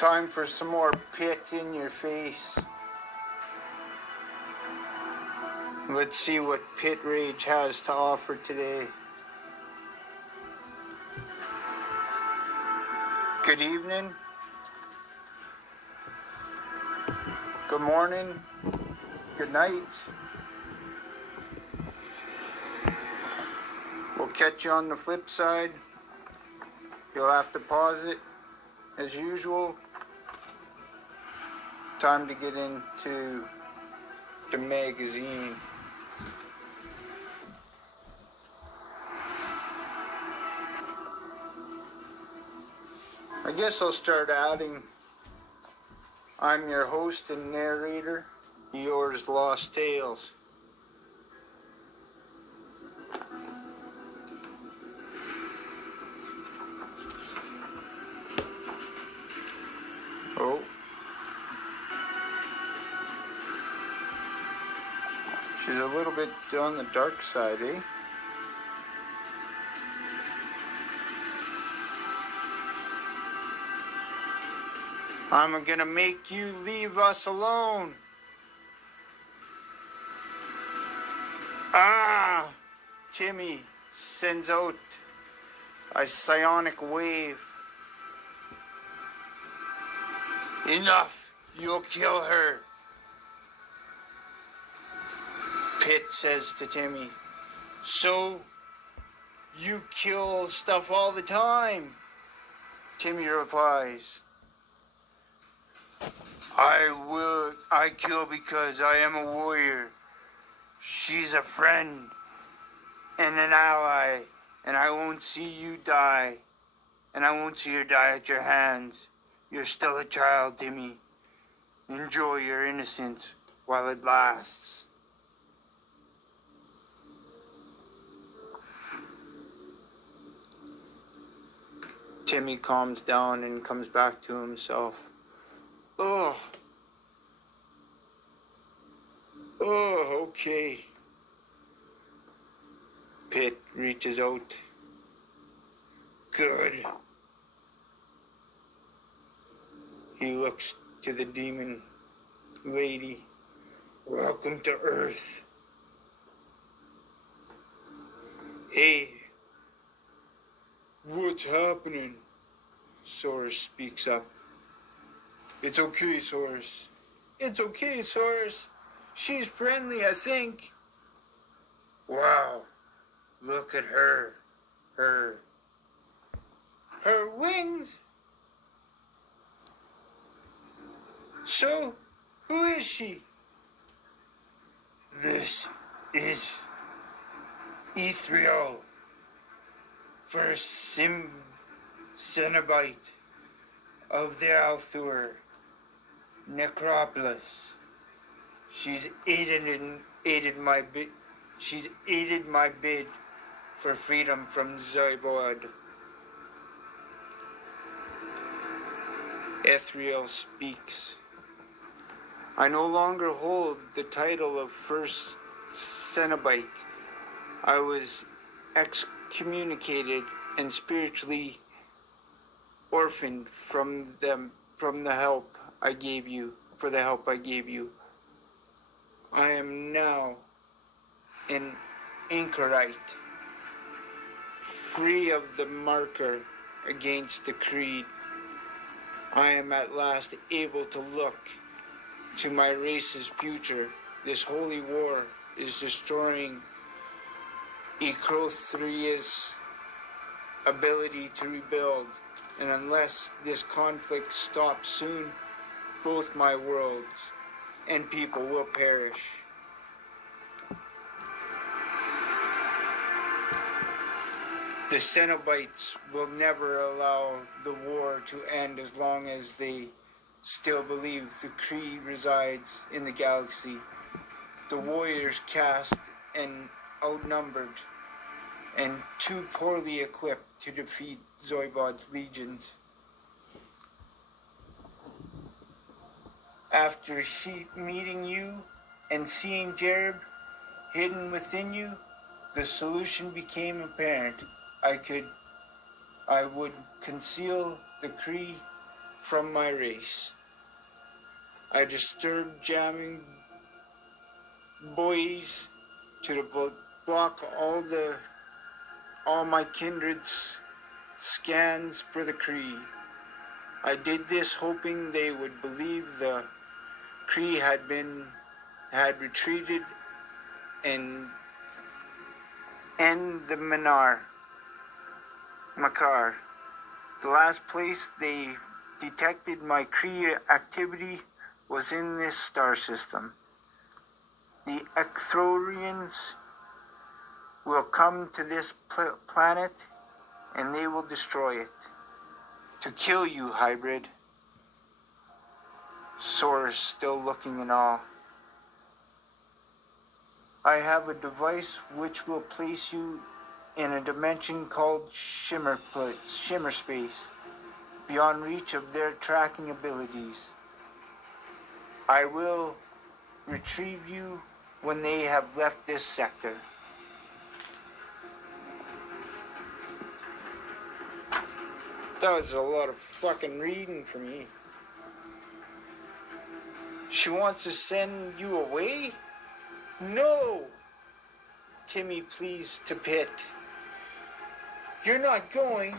Time for some more Pitt in your face. Let's see what Pitt Rage has to offer today. Good evening. Good morning. Good night. We'll catch you on the flip side. You'll have to pause it as usual. Time to get into the magazine. I guess I'll start adding. I'm your host and narrator, Yours Lost Tales. Oh. She's a little bit on the dark side, eh? I'm gonna make you leave us alone. Ah! Timmy sends out a psionic wave. Enough! You'll kill her. Pitt says to Timmy, so you kill stuff all the time? Timmy replies, I kill because I am a warrior. She's a friend and an ally, and I won't see you die, and I won't see her die at your hands. You're still a child, Timmy. Enjoy your innocence while it lasts. Timmy calms down and comes back to himself. Oh, okay. Pitt reaches out. Good. He looks to the demon lady. Welcome to Earth. Hey, what's happening? Source speaks up. It's okay, Source. It's okay, Source. She's friendly, I think. Wow, look at her. Her wings. So, who is she? This is Ethereal, first Cenobite of the Althur necropolis. She's aided my bid for freedom from Zoibod. Ethereal speaks. I no longer hold the title of first Cenobite. I was excommunicated and spiritually orphaned from the help I gave you. I am now an anchorite, free of the marker against the creed. I am at last able to look to my race's future. This holy war is destroying Ecothria's ability to rebuild, and unless this conflict stops soon, both my worlds and people will perish. The Cenobites will never allow the war to end as long as they still believe the Kree resides in the galaxy. The warriors cast and outnumbered and too poorly equipped to defeat Zoibod's legions. After meeting you and seeing Jereb hidden within you, the solution became apparent. I would conceal the Kree from my race. I disturbed jamming buoys to block all my kindred's scans for the Cree. I did this hoping they would believe the Cree had retreated and end the Makar. The last place they detected my Cree activity was in this star system. The Ecthorians will come to this planet and they will destroy it. To kill you, hybrid. Sora's still looking in awe. I have a device which will place you in a dimension called shimmer space, beyond reach of their tracking abilities. I will retrieve you when they have left this sector. That was a lot of fucking reading for me. She wants to send you away? No! Timmy pleads to Pitt. You're not going.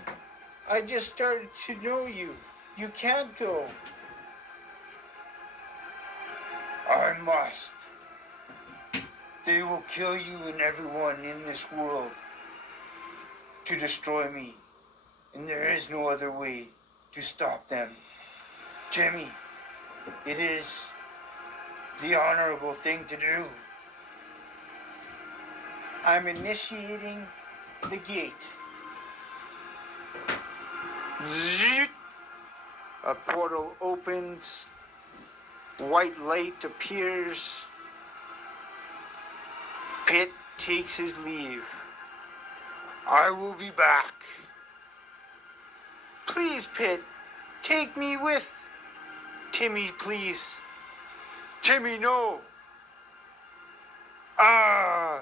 I just started to know you. You can't go. I must. They will kill you and everyone in this world to destroy me. And there is no other way to stop them. Timmy, it is the honorable thing to do. I'm initiating the gate. A portal opens. White light appears. Pitt takes his leave. I will be back. Please, Pitt, take me with. Timmy, please. Timmy, no. I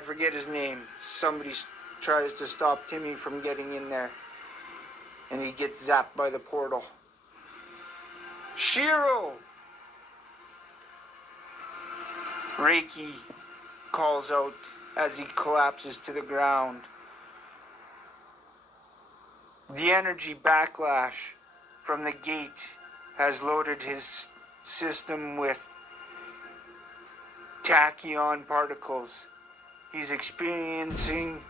forget his name. Somebody tries to stop Timmy from getting in there. And he gets zapped by the portal. Shiro! Reiki calls out as he collapses to the ground. The energy backlash from the gate has loaded his system with tachyon particles. He's experiencing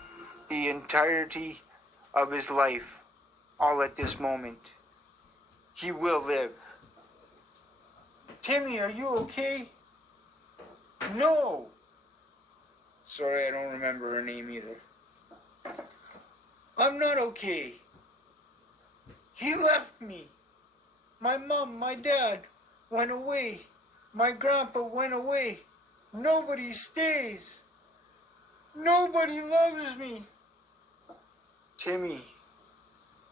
the entirety of his life, all at this moment. He will live. Timmy, are you okay? No! Sorry, I don't remember her name either. I'm not okay. He left me. My mom, my dad went away. My grandpa went away. Nobody stays. Nobody loves me. Timmy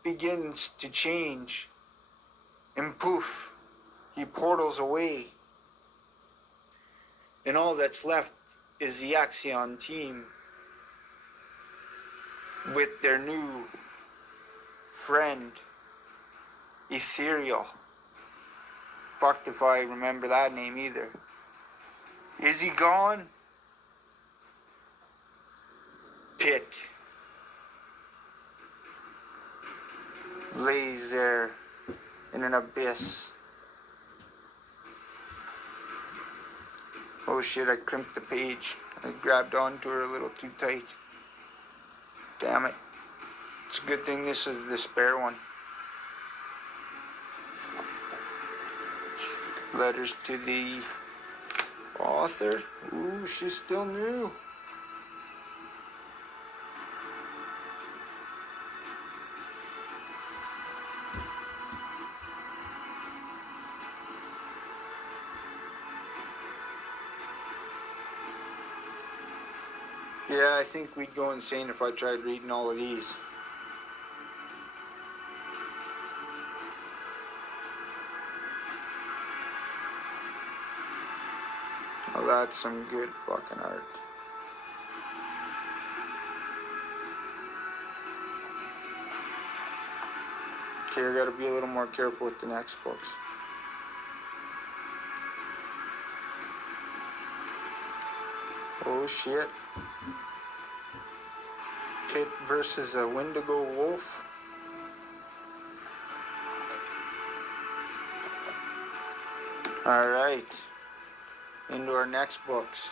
begins to change. And poof, he portals away. And all that's left is the Axion team with their new friend, Ethereal. Fucked if I remember that name either. Is he gone? Pitt lays there in an abyss. Oh shit, I crimped the page. I grabbed onto her a little too tight. Damn it. It's a good thing this is the spare one. Letters to the author. Ooh, she's still new. Yeah, I think we'd go insane if I tried reading all of these. Oh, that's some good fucking art. Okay, I gotta be a little more careful with the next books. Oh shit. Pitt versus a Wendigo wolf. Alright. Into our next books.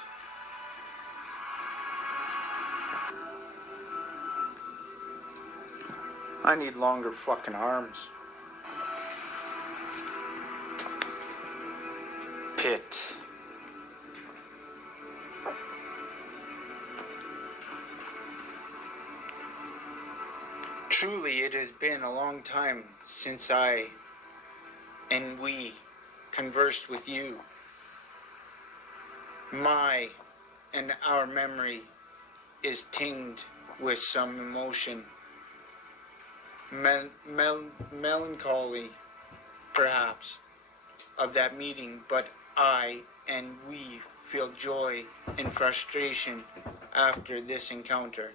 I need longer fucking arms. Pitt. Truly, it has been a long time since I and we conversed with you. My and our memory is tinged with some emotion. Melancholy, perhaps, of that meeting, but I and we feel joy and frustration after this encounter.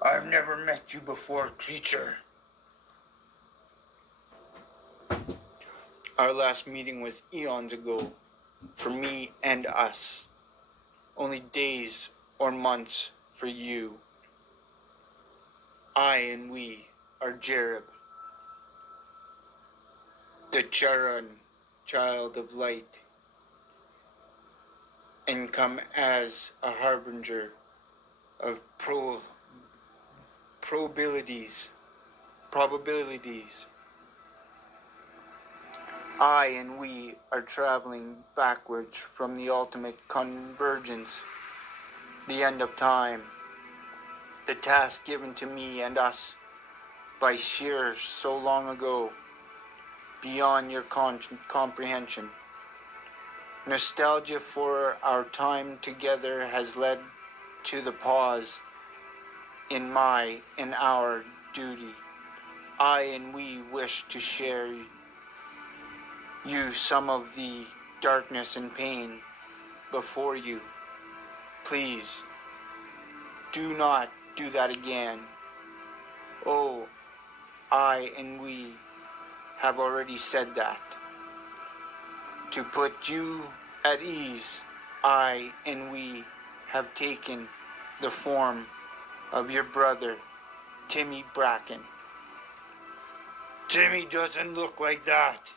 I've never met you before, creature. Our last meeting was eons ago, for me and us. Only days or months for you. I and we are Jereb, the Charon, child of light, and come as a harbinger of probabilities. I and we are traveling backwards from the ultimate convergence, the end of time, the task given to me and us by Shear so long ago, beyond your comprehension. Nostalgia for our time together has led to the pause in my and our duty. I and we wish to share you some of the darkness and pain before you. Please, do not do that again. Oh, I and we have already said that. To put you at ease, I and we have taken the form of your brother, Timmy Bracken. Timmy doesn't look like that.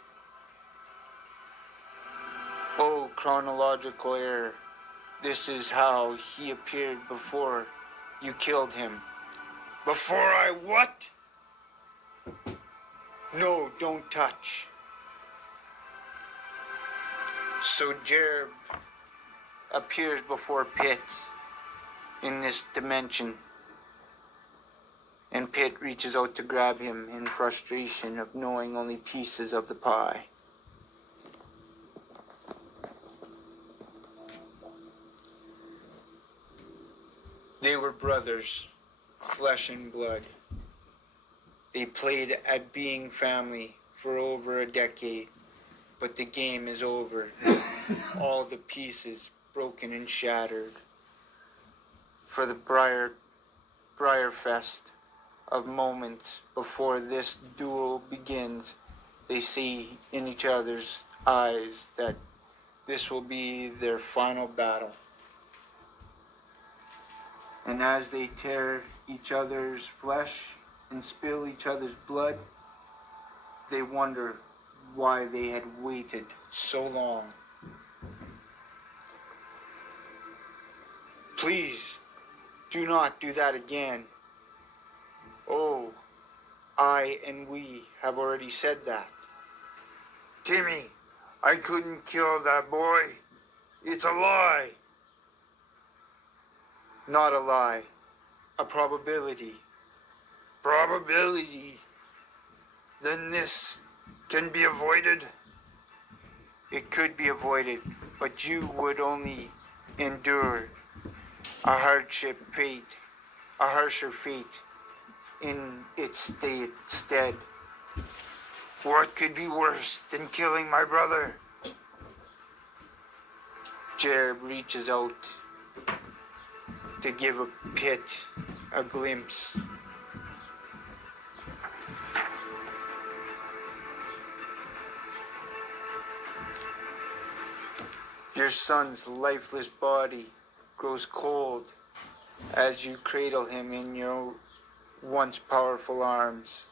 Oh, chronological error. This is how he appeared before you killed him. Before I what? No, don't touch. So Jereb appears before Pitt in this dimension. And Pitt reaches out to grab him in frustration of knowing only pieces of the pie. They were brothers, flesh and blood. They played at being family for over a decade, but the game is over. All the pieces broken and shattered. For the Briar Fest of moments before this duel begins, they see in each other's eyes that this will be their final battle. And as they tear each other's flesh and spill each other's blood, they wonder why they had waited so long. Please, do not do that again. Oh, I and we have already said that. Timmy, I couldn't kill that boy. It's a lie. Not a lie. A probability. Probability? Then this can be avoided? It could be avoided, but you would only endure a harsher fate in its stead. What could be worse than killing my brother? Jereb reaches out to give a Pitt a glimpse Your son's lifeless body grows cold as you cradle him in your once powerful arms.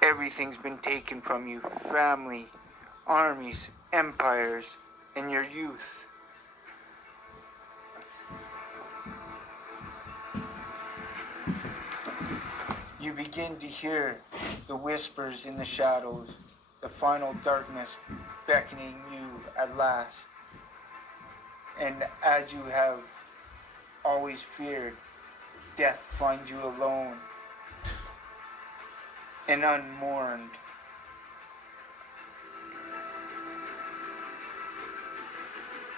Everything's been taken from you: family, armies, empires, and your youth. You begin to hear the whispers in the shadows, the final darkness beckoning you at last. And as you have always feared, death finds you alone and unmourned.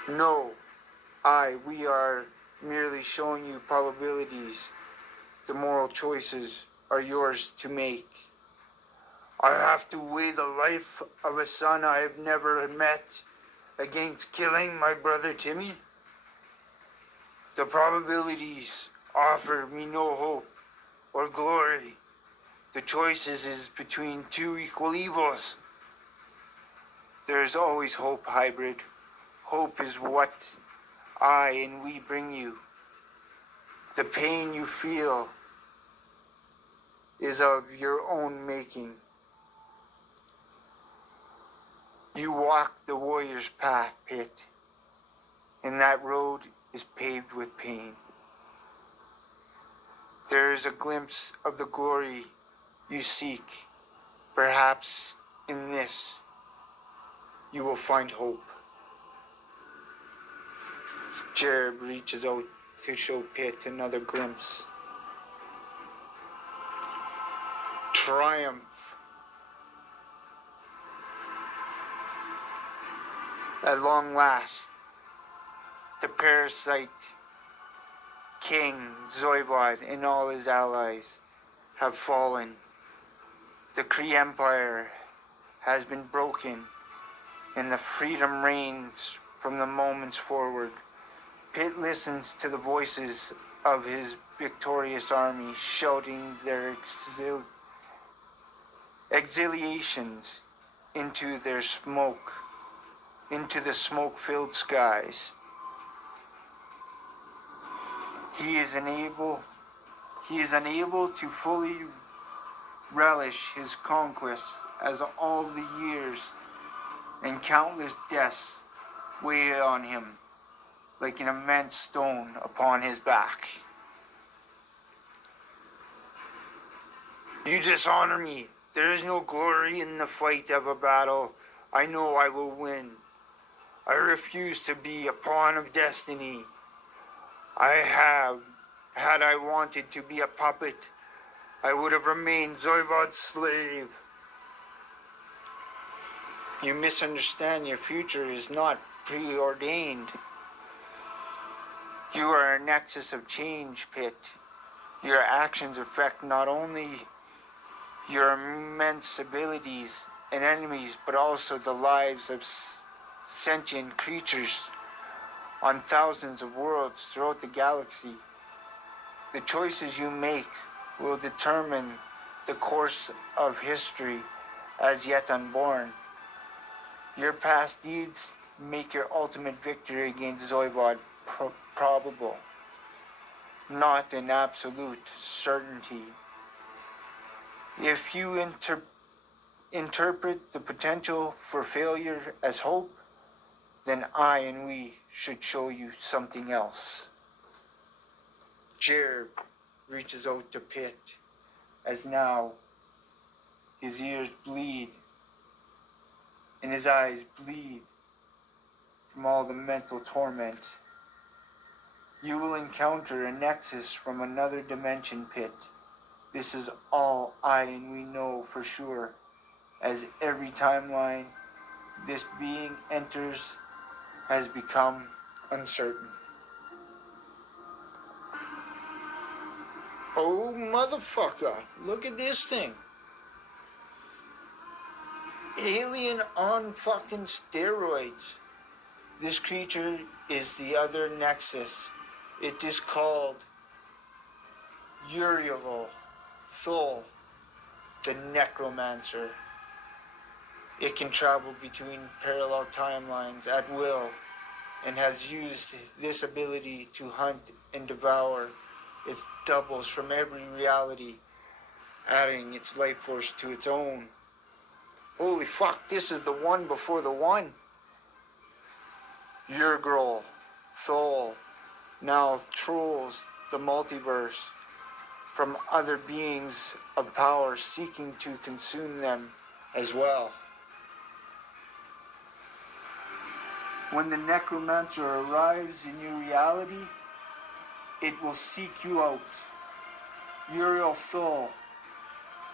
No, we are merely showing you probabilities. The moral choices are yours to make. I have to weigh the life of a son I have never met against killing my brother Timmy. The probabilities offer me no hope or glory. The choices is between two equal evils. There is always hope, hybrid. Hope is what I and we bring you. The pain you feel is of your own making. You walk the warrior's path, Pitt, and that road is paved with pain. There is a glimpse of the glory you seek. Perhaps in this you will find hope. Jared reaches out to show Pitt another glimpse. Triumph. At long last, the parasite king Zoibod and all his allies have fallen. The Kree Empire has been broken, and the freedom reigns from the moments forward. Pitt listens to the voices of his victorious army shouting their exhalations into the smoke-filled skies. He is unable to fully relish his conquests as all the years and countless deaths weigh on him like an immense stone upon his back. You dishonor me. There is no glory in the fight of a battle. I know I will win. I refuse to be a pawn of destiny. Had I wanted to be a puppet, I would have remained Zoibod's slave. You misunderstand. Your future is not preordained. You are a nexus of change, Pitt. Your actions affect not only your immense abilities and enemies, but also the lives of sentient creatures on thousands of worlds throughout the galaxy. The choices you make will determine the course of history as yet unborn. Your past deeds make your ultimate victory against Zoibod probable, not an absolute certainty. If you interpret the potential for failure as hope, then I and we should show you something else. Jared reaches out to Pitt as now his ears bleed and his eyes bleed from all the mental torment. You will encounter a nexus from another dimension, Pitt. This is all I and we know for sure, as every timeline this being enters has become uncertain. Oh, motherfucker, look at this thing. Alien on fucking steroids. This creature is the other nexus. It is called Uriel Thol, the Necromancer. It can travel between parallel timelines at will and has used this ability to hunt and devour its doubles from every reality, adding its life force to its own. Holy fuck, this is the one before the one. Your girl, Thol, now trolls the multiverse from other beings of power seeking to consume them as well. When the necromancer arrives in your reality, it will seek you out. Uriel Thol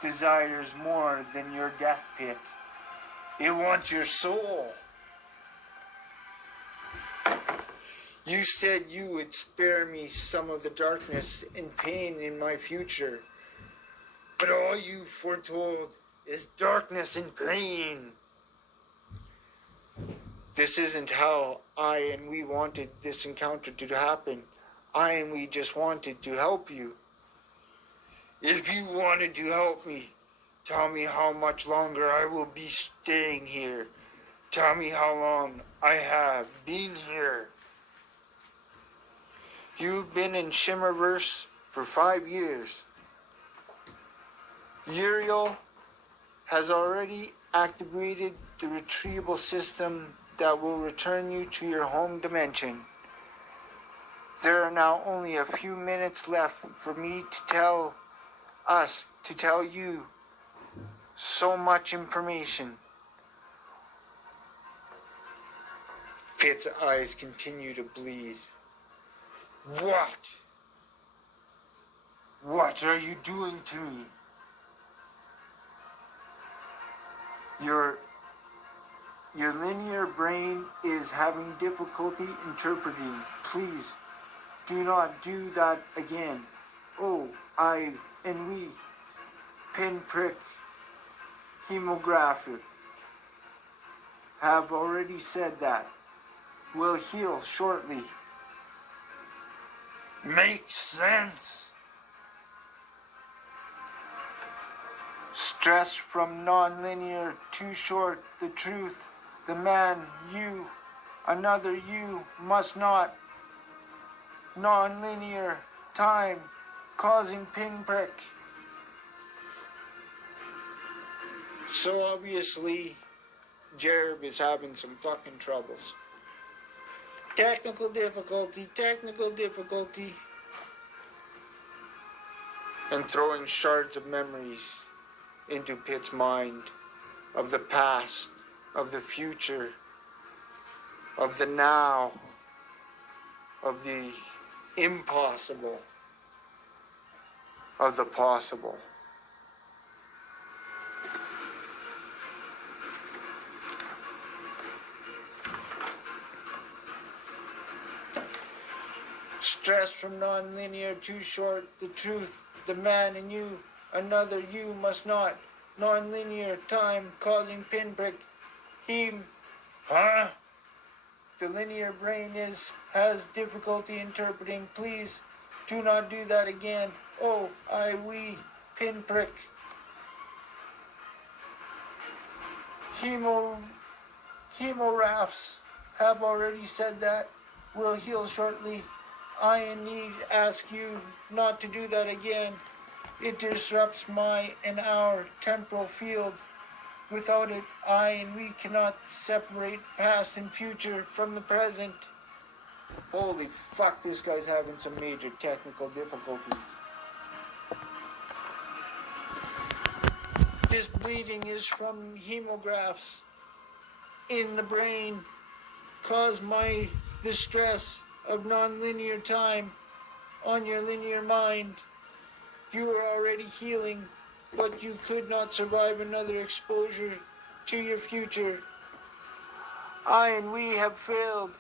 desires more than your death pit. It wants your soul. You said you would spare me some of the darkness and pain in my future, but all you foretold is darkness and pain. This isn't how I and we wanted this encounter to happen. I and we just wanted to help you. If you wanted to help me, tell me how much longer I will be staying here. Tell me how long I have been here. You've been in Shimmerverse for 5 years. Uriel has already activated the retrieval system that will return you to your home dimension. There are now only a few minutes left for me to tell you so much information. Pitt's eyes continue to bleed. What? What are you doing to me? Your linear brain is having difficulty interpreting. Please, do not do that again. Oh, I and we, pinprick, hemographic, have already said that. Will heal shortly. Makes sense. Stress from non-linear, too short, the truth, the man, you, another you, must not. Non-linear, time, causing pinprick. So obviously, Jereb is having some fucking troubles. Technical difficulty. And throwing shards of memories into Pitt's mind of the past, of the future, of the now, of the impossible, of the possible. Stress from non-linear, too short, the truth, the man in you, another you must not. Non-linear, time, causing pinprick, huh? The linear brain has difficulty interpreting. Please, do not do that again. Oh, we, pinprick. Chemoraphs have already said that. Will heal shortly. I in need ask you not to do that again. It disrupts my and our temporal field. Without it, I and we cannot separate past and future from the present. Holy fuck, this guy's having some major technical difficulties. This bleeding is from hemographs in the brain, caused by the stress of non-linear time on your linear mind. You are already healing, but you could not survive another exposure to your future. I and we have failed.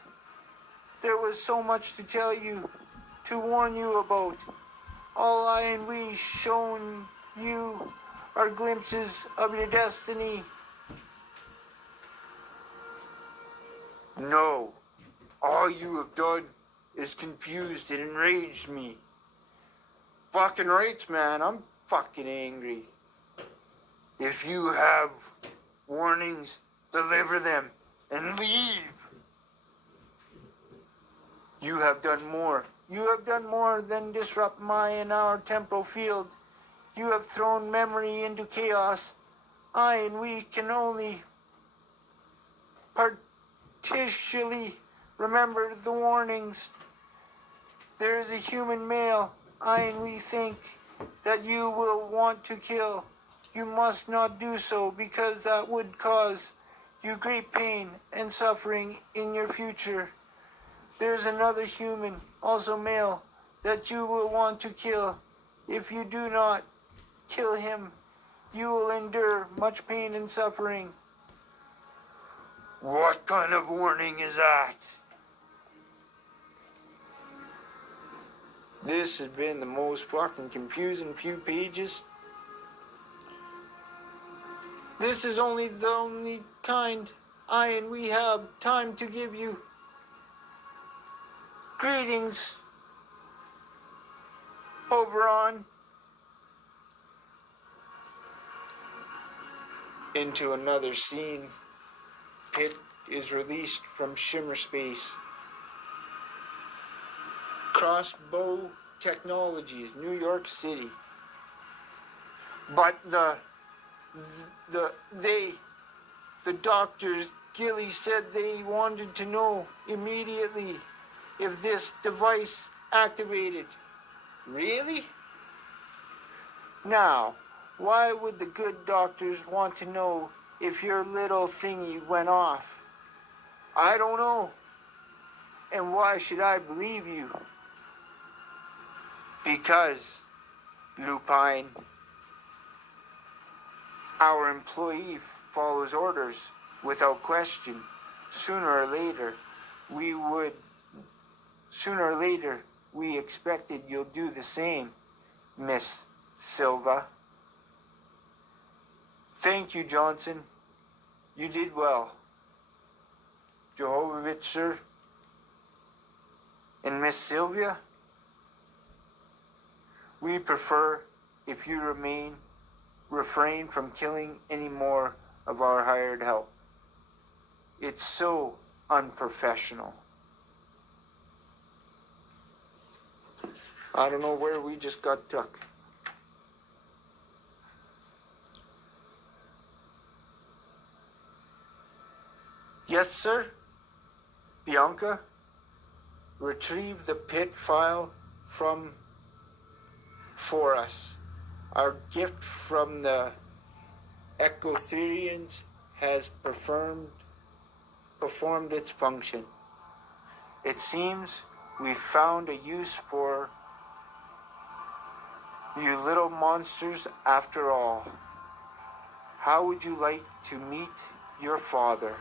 There was so much to tell you, to warn you about. All I and we shown you are glimpses of your destiny. No. All you have done is confused and enraged me. Fucking rights, man. I'm fucking angry. If you have warnings, deliver them, and leave. You have done more. You have done more than disrupt my and our temporal field. You have thrown memory into chaos. I and we can only partially remember the warnings. There is a human male. I and we think that you will want to kill. You must not do so, because that would cause you great pain and suffering in your future. There's another human, also male, that you will want to kill. If you do not kill him, you will endure much pain and suffering. What kind of warning is that? This has been the most fucking confusing few pages. This is only the only kind I and we have time to give you. Greetings, Oberon. Into another scene. Pitt is released from Shimmer Space. Crossbow Technologies, New York City. But the doctors, Gilly said they wanted to know immediately if this device activated. Really? Now, why would the good doctors want to know if your little thingy went off? I don't know. And why should I believe you? Because, Lupine, our employee follows orders without question. Sooner or later, we expected you'll do the same, Miss Silva. Thank you, Johnson. You did well. Jehovovich, sir. And Miss Sylvia? We prefer, if you refrain from killing any more of our hired help. It's so unprofessional. I don't know where we just got took. Yes, sir. Bianca, retrieve the Pitt file for us. Our gift from the Ecotherians has performed its function. It seems we found a use for you little monsters after all. How would you like to meet your father?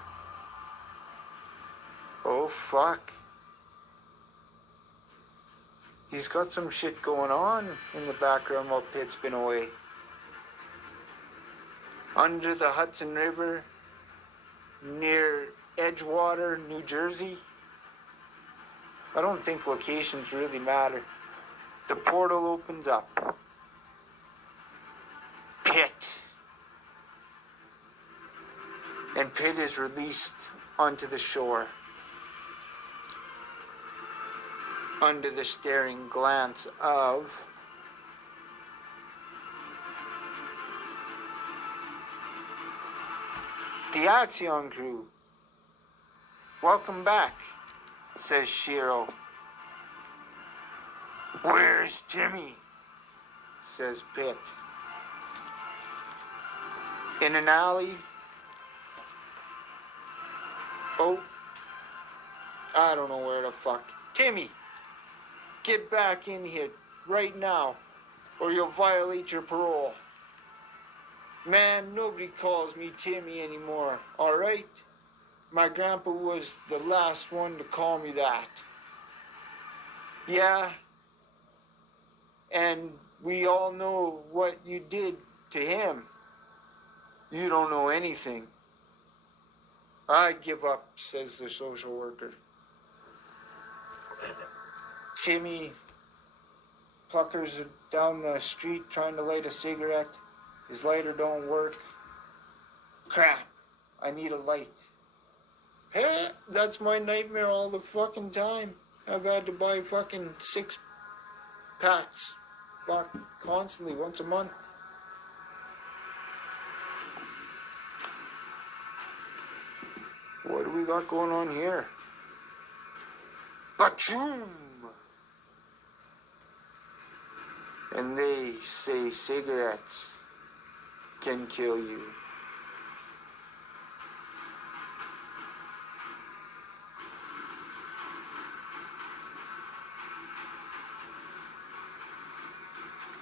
Oh, fuck. He's got some shit going on in the background while Pitt's been away. Under the Hudson River, near Edgewater, New Jersey. I don't think locations really matter. The portal opens up. Pitt. And Pitt is released onto the shore. Under the staring glance of the Axion crew. Welcome back, says Shiro. Where's Timmy? Says Pitt. In an alley. Oh, I don't know where the fuck. Timmy! Get back in here right now, or you'll violate your parole. Man, nobody calls me Timmy anymore, alright? My grandpa was the last one to call me that. Yeah, and we all know what you did to him. You don't know anything. I give up, says the social worker. Timmy pluckers down the street trying to light a cigarette. His lighter don't work. Crap. I need a light. Hey, that's my nightmare all the fucking time. I've had to buy fucking 6 packs constantly, once a month. What do we got going on here? Bachoom! And they say cigarettes can kill you.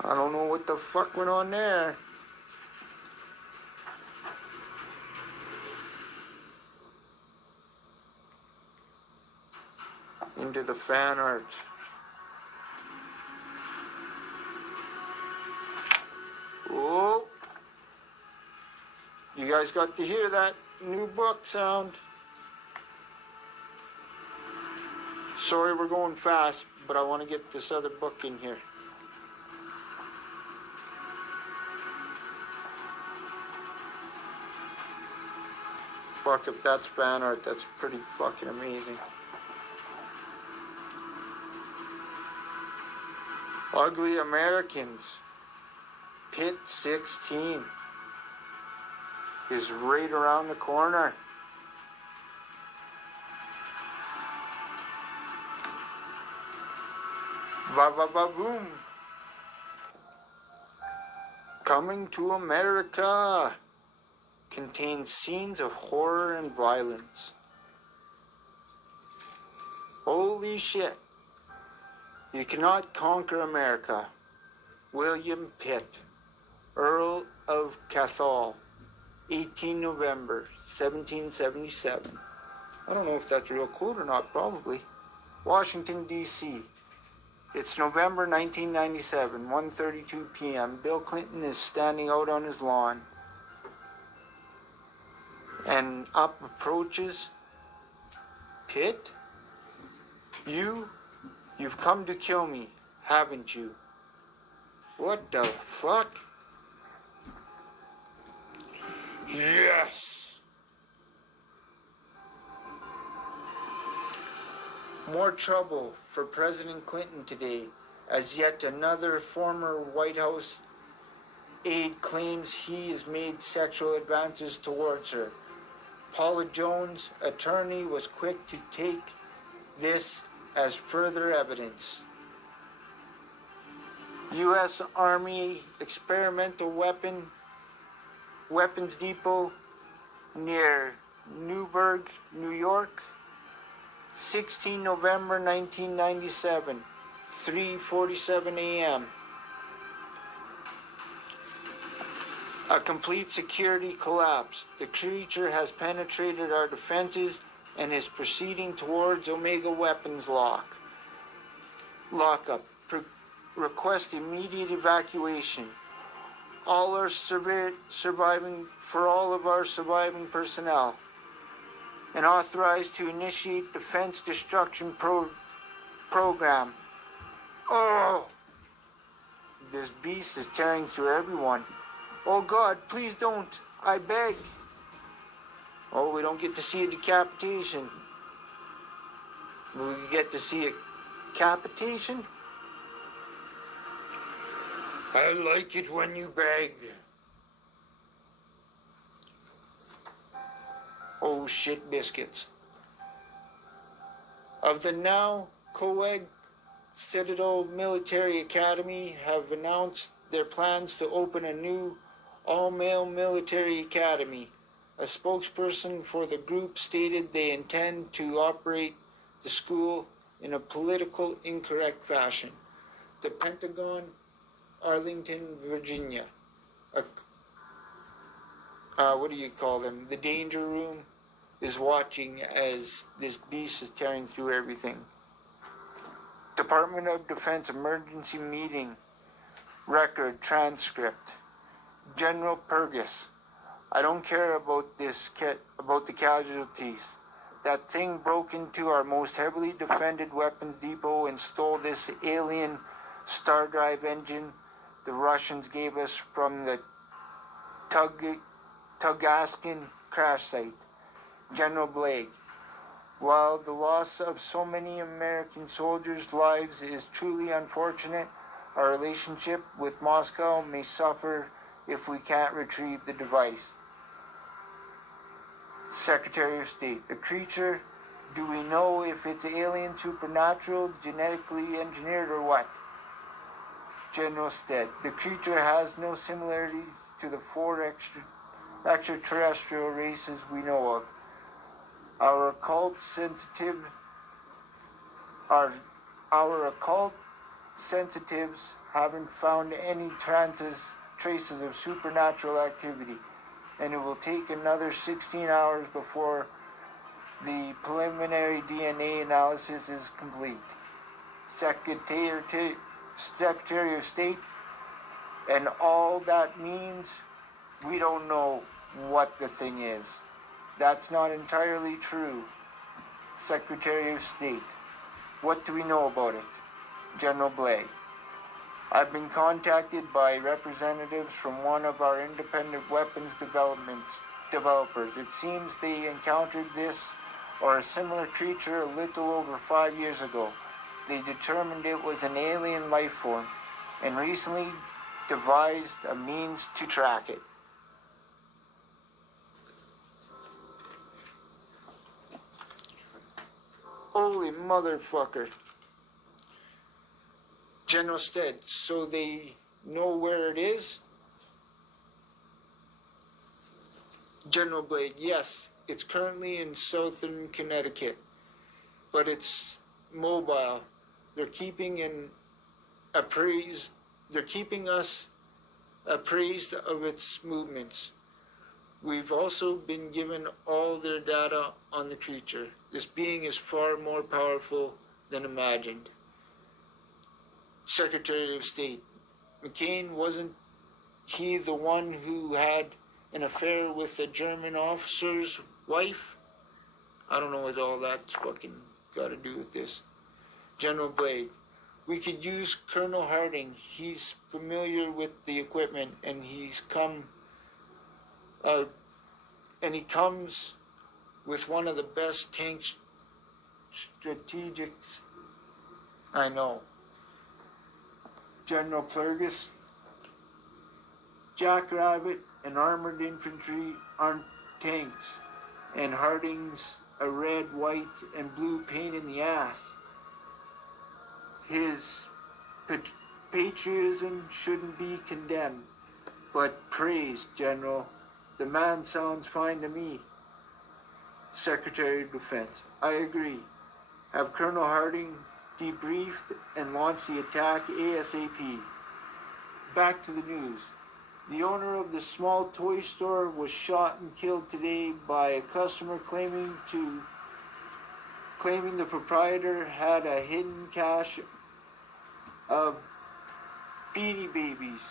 I don't know what the fuck went on there. Into the fan art. Oh, you guys got to hear that new book sound. Sorry we're going fast, but I want to get this other book in here. Fuck, if that's fan art, that's pretty fucking amazing. Ugly Americans. Pitt 16 is right around the corner. Va-va-va-boom. Coming to America contains scenes of horror and violence. Holy shit. You cannot conquer America. William Pitt, Earl of Cathal, 18 November 1777. I don't know if that's a real quote or not, probably. Washington, D.C. It's November 1997, 1:32 p.m. Bill Clinton is standing out on his lawn. And up approaches Pitt. You've come to kill me, haven't you? What the fuck? Yes! More trouble for President Clinton today, as yet another former White House aide claims he has made sexual advances towards her. Paula Jones' attorney was quick to take this as further evidence. U.S. Army experimental weapons depot near Newburgh, New York, 16 November 1997, 3:47 a.m. A complete security collapse. The creature has penetrated our defenses and is proceeding towards Omega Weapons lockup. Request immediate evacuation. All of our surviving personnel, and authorized to initiate defense destruction program. Oh, this beast is tearing through everyone. Oh God, please don't, I beg. Oh, we don't get to see a decapitation. We get to see a capitation. I like it when you beg. Oh shit biscuits. Of the now co-ed Citadel Military Academy have announced their plans to open a new all-male military academy. A spokesperson for the group stated they intend to operate the school in a politically incorrect fashion. The Pentagon, Arlington, Virginia. What do you call them? The danger room is watching as this beast is tearing through everything. Department of Defense emergency meeting record transcript. General Purgis, I don't care about about the casualties. That thing broke into our most heavily defended weapons depot and stole this alien star drive engine the Russians gave us from the Tugaskin crash site. General Blake. While the loss of so many American soldiers' lives is truly unfortunate, our relationship with Moscow may suffer if we can't retrieve the device. Secretary of State. The creature, do we know if it's alien, supernatural, genetically engineered, or what? General Stead. The creature has no similarities to the four extraterrestrial races we know of. Our occult sensitives haven't found any traces of supernatural activity, and it will take another 16 hours before the preliminary DNA analysis is complete. Secretary of State, and all that means we don't know what the thing is. That's not entirely true. Secretary of State. What do we know about it? General Blake. I've been contacted by representatives from one of our independent weapons developers. It seems they encountered this or a similar creature a little over 5 years ago. They determined it was an alien life form and recently devised a means to track it. Holy motherfucker. General Stead, so they know where it is? General Blade, yes, it's currently in southern Connecticut, but it's mobile. They're keeping us appraised of its movements. We've also been given all their data on the creature. This being is far more powerful than imagined. Secretary of State. McCain, wasn't he the one who had an affair with a German officer's wife? I don't know what all that's fucking got to do with this. General Blake. We could use Colonel Harding. He's familiar with the equipment, and he comes with one of the best tank strategics I know. General Plurgis. Jackrabbit and armored infantry aren't tanks, and Harding's a red, white, and blue pain in the ass. His patriotism shouldn't be condemned, but praised, General. The man sounds fine to me. Secretary of Defense. I agree. Have Colonel Harding debriefed and launch the attack ASAP. Back to the news. The owner of the small toy store was shot and killed today by a customer claiming the proprietor had a hidden cache of Beanie Babies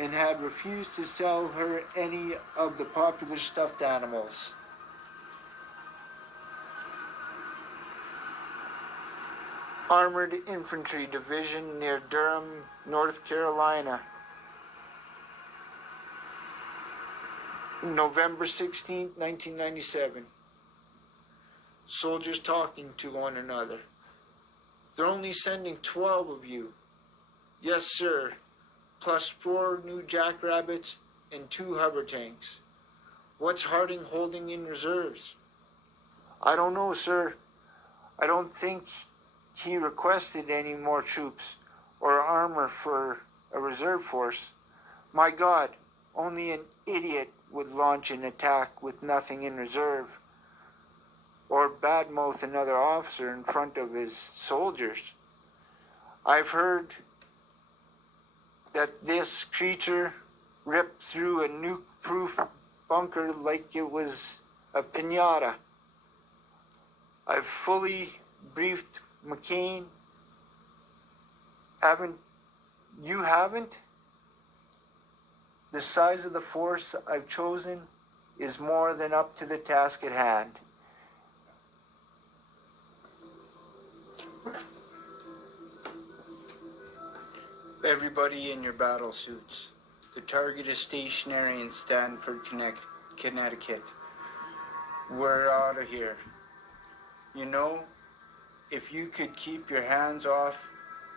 and had refused to sell her any of the popular stuffed animals. Armored Infantry Division near Durham, North Carolina. November 16, 1997. Soldiers talking to one another. They're only sending 12 of you. Yes, sir. Plus 4 new Jackrabbits and 2 hover tanks. What's Harding holding in reserves? I don't know, sir. I don't think he requested any more troops or armor for a reserve force. My God, only an idiot would launch an attack with nothing in reserve or badmouth another officer in front of his soldiers. I've heard that this creature ripped through a nuke-proof bunker like it was a piñata. I've fully briefed McCain. You haven't? The size of the force I've chosen is more than up to the task at hand. Everybody in your battle suits. The target is stationary in Stanford, Connecticut. we're out of here. You know, if you could keep your hands off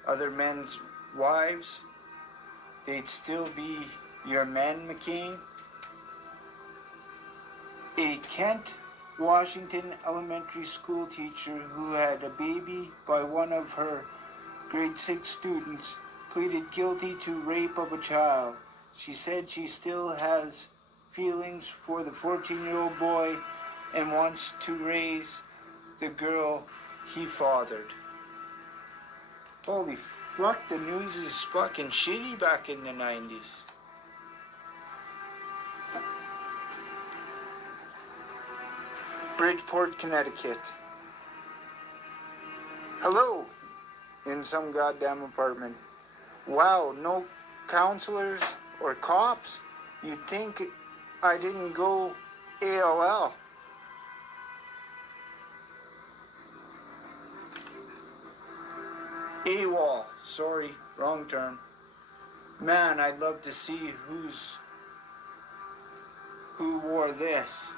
other men's wives, they'd still be your men, McCain. A Kent, Washington elementary school teacher who had a baby by one of her grade 6 students pleaded guilty to rape of a child. She said she still has feelings for the 14-year-old boy and wants to raise the girl he fathered. Holy fuck, the news is fucking shitty back in the 90s. Bridgeport, Connecticut. Hello, in some goddamn apartment. Wow, no counselors or cops? You'd think I didn't go AOL. AWOL, sorry, wrong term. Man, I'd love to see who wore this.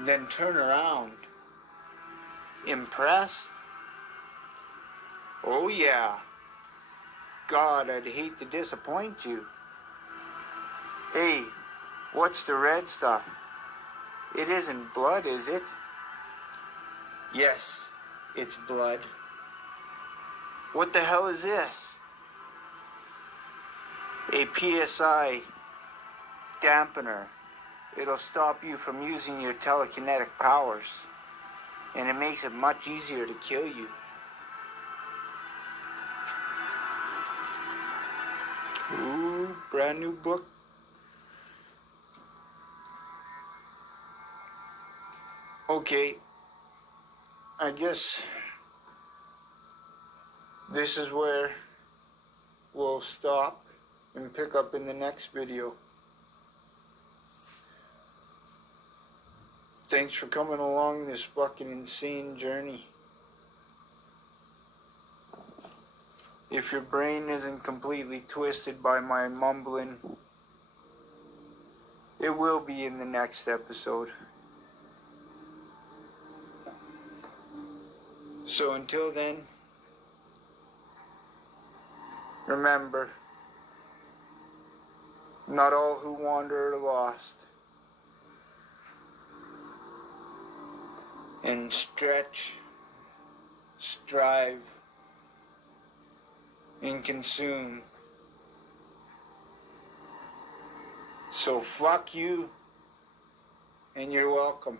Then turn around. Impressed? Oh yeah. God, I'd hate to disappoint you. Hey, what's the red stuff? It isn't blood, is it? Yes, it's blood. What the hell is this? A PSI dampener. It'll stop you from using your telekinetic powers, and it makes it much easier to kill you. Ooh, brand new book. Okay, I guess this is where we'll stop and pick up in the next video. Thanks for coming along this fucking insane journey. If your brain isn't completely twisted by my mumbling, it will be in the next episode. So until then, remember, not all who wander are lost. And stretch, strive, and consume. So fuck you, and you're welcome.